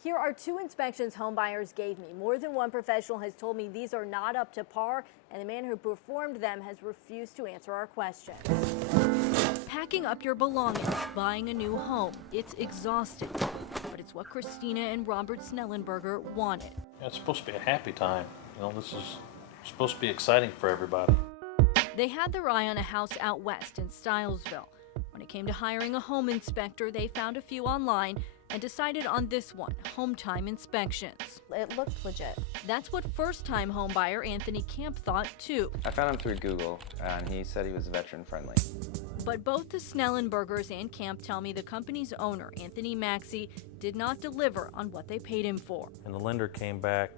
Here are 2 inspections home buyers gave me. More than one professional has told me these are not up to par, and the man who performed them has refused to answer our questions. Packing up your belongings, buying a new home. It's exhausting, but it's what Christina and Robert Snellenberger wanted. It's supposed to be a happy time. This is supposed to be exciting for everybody. They had their eye on a house out west in Stylesville. When it came to hiring a home inspector, they found a few online and decided on this one, home time inspections. It looked legit. That's what first-time homebuyer Anthony Camp thought too. I found him through Google, and he said he was veteran friendly. But both the Snellenbergers and Camp tell me the company's owner, Anthony Maxey, did not deliver on what they paid him for. And the lender came back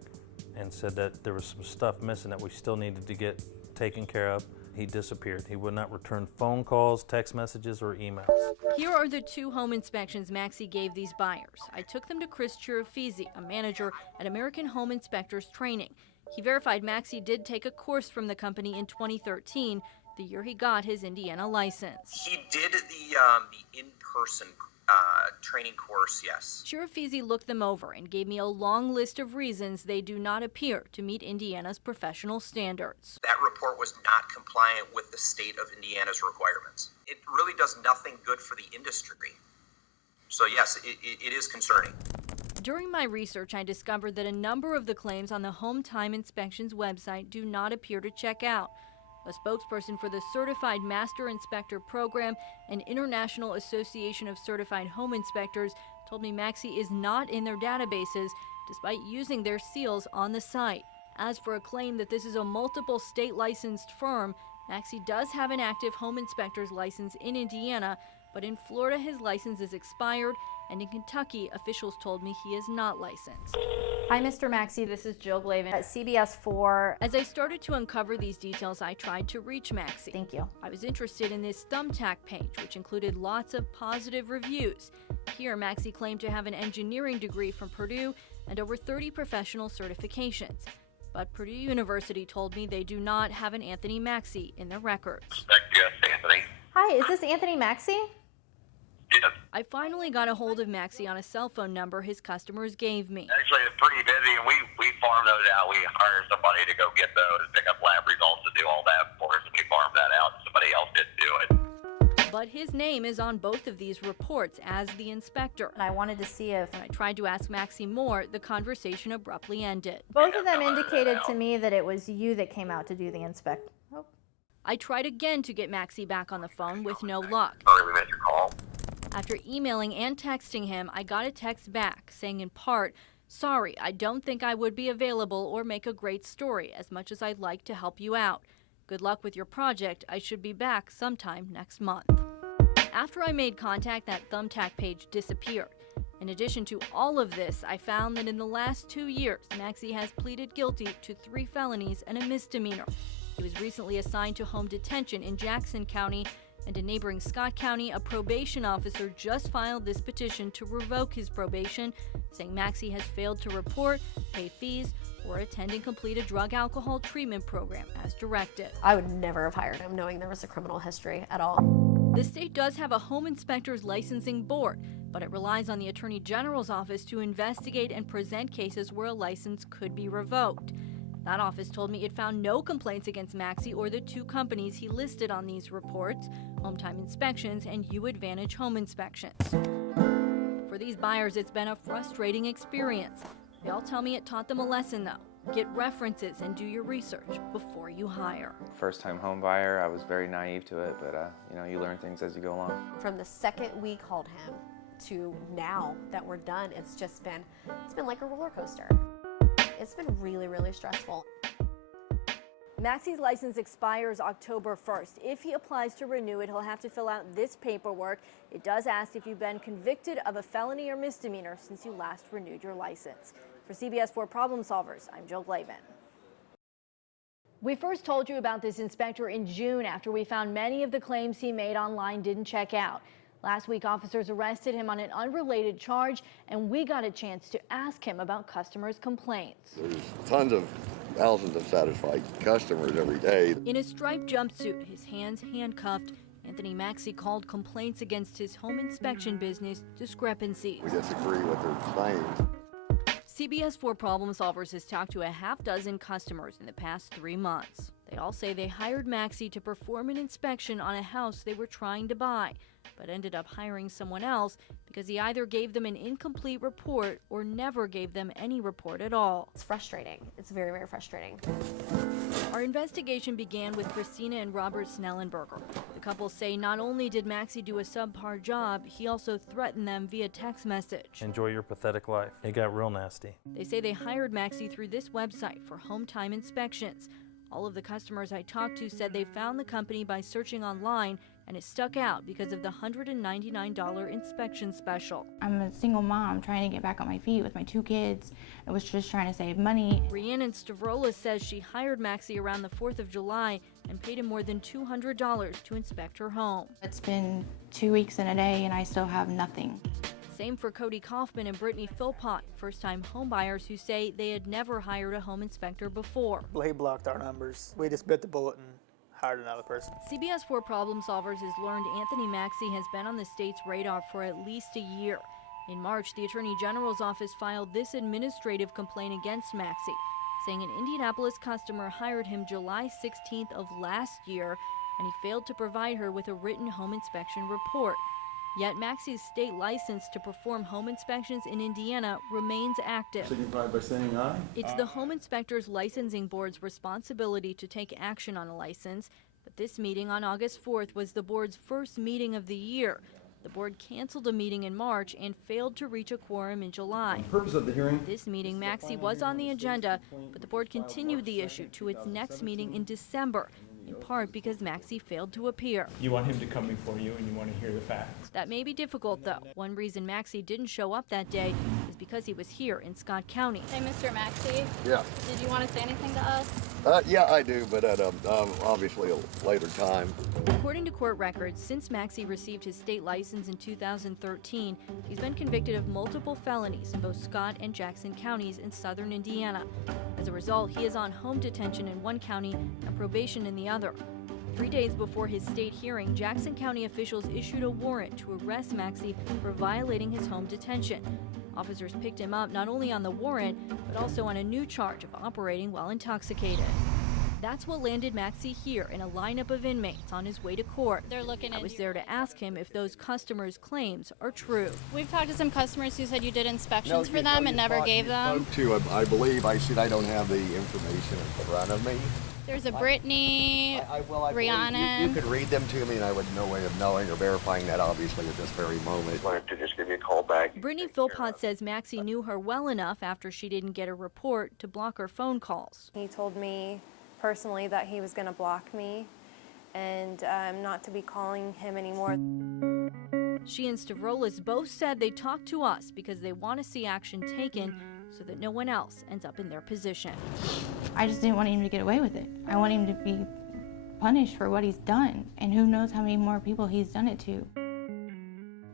and said that there was some stuff missing that we still needed to get taken care of. He disappeared. He would not return phone calls, text messages, or emails. Here are the 2 home inspections Maxey gave these buyers. I took them to Chris Chirafisi, a manager at American Home Inspectors Training. He verified Maxey did take a course from the company in 2013, the year he got his Indiana license. He did the in-person training course, yes. Chirafisi looked them over and gave me a long list of reasons they do not appear to meet Indiana's professional standards. That report was not compliant with the state of Indiana's requirements. It really does nothing good for the industry. So yes, it is concerning. During my research, I discovered that a number of the claims on the Home Time Inspections website do not appear to check out. A spokesperson for the Certified Master Inspector Program and International Association of Certified Home Inspectors told me Maxey is not in their databases despite using their seals on the site. As for a claim that this is a multiple state licensed firm, Maxey does have an active home inspector's license in Indiana, but in Florida his license is expired, and in Kentucky officials told me he is not licensed. Hi, Mr. Maxey. This is Jill Glavin at CBS4. As I started to uncover these details, I tried to reach Maxey. Thank you. I was interested in this Thumbtack page, which included lots of positive reviews. Here, Maxey claimed to have an engineering degree from Purdue and over 30 professional certifications. But Purdue University told me they do not have an Anthony Maxey in their records. Yes, Anthony. Hi, is this Anthony Maxey? Yes. I finally got a hold of Maxey on a cell phone number his customers gave me. Actually, it's pretty busy, and we farm those out. We hire somebody to go get those, pick up lab results, and do all that for us, and we farm that out. Somebody else didn't do it. But his name is on both of these reports as the inspector. And I wanted to see if, when I tried to ask Maxey more, the conversation abruptly ended. Both of them indicated to me that it was you that came out to do the inspection. Oh. I tried again to get Maxey back on the phone with no luck. Sorry we missed your call. After emailing and texting him, I got a text back saying in part, "Sorry, I don't think I would be available or make a great story as much as I'd like to help you out. Good luck with your project. I should be back sometime next month." After I made contact, that Thumbtack page disappeared. In addition to all of this, I found that in the last 2 years, Maxey has pleaded guilty to 3 felonies and a misdemeanor. He was recently assigned to home detention in Jackson County, and in neighboring Scott County, a probation officer just filed this petition to revoke his probation, saying Maxey has failed to report, pay fees, or attend and complete a drug alcohol treatment program as directed. I would never have hired him knowing there was a criminal history at all. The state does have a home inspector's licensing board, but it relies on the Attorney General's office to investigate and present cases where a license could be revoked. That office told me it found no complaints against Maxey or the 2 companies he listed on these reports, Home Time Inspections and U Advantage Home Inspections. For these buyers, it's been a frustrating experience. They all tell me it taught them a lesson, though. Get references and do your research before you hire. First-time home buyer, I was very naive to it, but you learn things as you go along. From the second we called him to now that we're done, it's been like a roller coaster. It's been really, really stressful. Maxey's license expires October 1st. If he applies to renew it, he'll have to fill out this paperwork. It does ask if you've been convicted of a felony or misdemeanor since you last renewed your license. For CBS4 Problem Solvers, I'm Jill Glavin. We first told you about this inspector in June after we found many of the claims he made online didn't check out. Last week, officers arrested him on an unrelated charge, and we got a chance to ask him about customers' complaints. There's tons of thousands of satisfied customers every day. In a striped jumpsuit, his hands handcuffed, Anthony Maxey called complaints against his home inspection business discrepancies. We disagree with their claims. CBS4 Problem Solvers has talked to a half dozen customers in the past 3 months. They all say they hired Maxie to perform an inspection on a house they were trying to buy, but ended up hiring someone else because he either gave them an incomplete report or never gave them any report at all. It's frustrating. It's very, very frustrating. Our investigation began with Christina and Robert Snellenberger. The couple say not only did Maxie do a subpar job, he also threatened them via text message. Enjoy your pathetic life. It got real nasty. They say they hired Maxie through this website for home time inspections. All of the customers I talked to said they found the company by searching online, and it stuck out because of the $199 inspection special. I'm a single mom trying to get back on my feet with my 2 kids. I was just trying to save money. Rhiannon Stavrola says she hired Maxie around the 4th of July and paid him more than $200 to inspect her home. It's been 2 weeks and a day and I still have nothing. Same for Cody Kaufman and Brittany Philpott, first-time homebuyers who say they had never hired a home inspector before. He blocked our numbers. We just bit the bullet and hired another person. CBS4 Problem Solvers has learned Anthony Maxie has been on the state's radar for at least a year. In March, the Attorney General's office filed this administrative complaint against Maxie, saying an Indianapolis customer hired him July 16th of last year, and he failed to provide her with a written home inspection report. Yet Maxie's state license to perform home inspections in Indiana remains active. Signify by saying aye. It's the Home Inspectors Licensing Board's responsibility to take action on a license, but this meeting on August 4th was the board's first meeting of the year. The board canceled a meeting in March and failed to reach a quorum in July. The purpose of the hearing. This meeting, Maxie was on the agenda, but the board continued the issue to its next meeting in December, in part because Maxie failed to appear. You want him to come before you and you want to hear the facts. That may be difficult, though. One reason Maxie didn't show up that day is because he was here in Scott County. Hey, Mr. Maxie. Yeah. Did you want to say anything to us? Yeah, I do, but at obviously a later time. According to court records, since Maxie received his state license in 2013, he's been convicted of multiple felonies in both Scott and Jackson counties in southern Indiana. As a result, he is on home detention in one county and probation in the other. 3 days before his state hearing, Jackson County officials issued a warrant to arrest Maxie for violating his home detention. Officers picked him up not only on the warrant, but also on a new charge of operating while intoxicated. That's what landed Maxie here in a lineup of inmates on his way to court. They're looking at I was there to ask him if those customers' claims are true. We've talked to some customers who said you did inspections for them and never gave them. I believe I don't have the information in front of me. There's a Brittany, Rhiannon. You could read them to me and I would no way of knowing or verifying that obviously at this very moment. I wanted to just give you a call back. Brittany Philpott says Maxie knew her well enough after she didn't get a report to block her phone calls. He told me personally that he was going to block me and not to be calling him anymore. She and Stavrolas both said they talked to us because they want to see action taken so that no one else ends up in their position. I just didn't want him to get away with it. I want him to be punished for what he's done, and who knows how many more people he's done it to.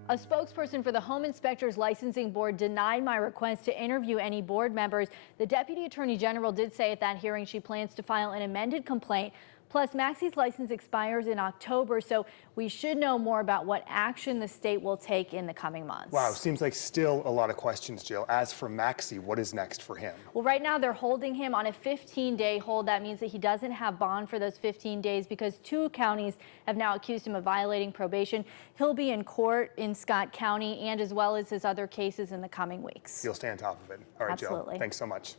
A spokesperson for the Home Inspectors Licensing Board denied my request to interview any board members. The Deputy Attorney General did say at that hearing she plans to file an amended complaint. Plus, Maxie's license expires in October, so we should know more about what action the state will take in the coming months. Wow, seems like still a lot of questions, Jill. As for Maxie, what is next for him? Well, right now they're holding him on a 15-day hold. That means that he doesn't have bond for those 15 days because 2 counties have now accused him of violating probation. He'll be in court in Scott County and as well as his other cases in the coming weeks. You'll stay on top of it. All right, Absolutely. Jill, thanks so much.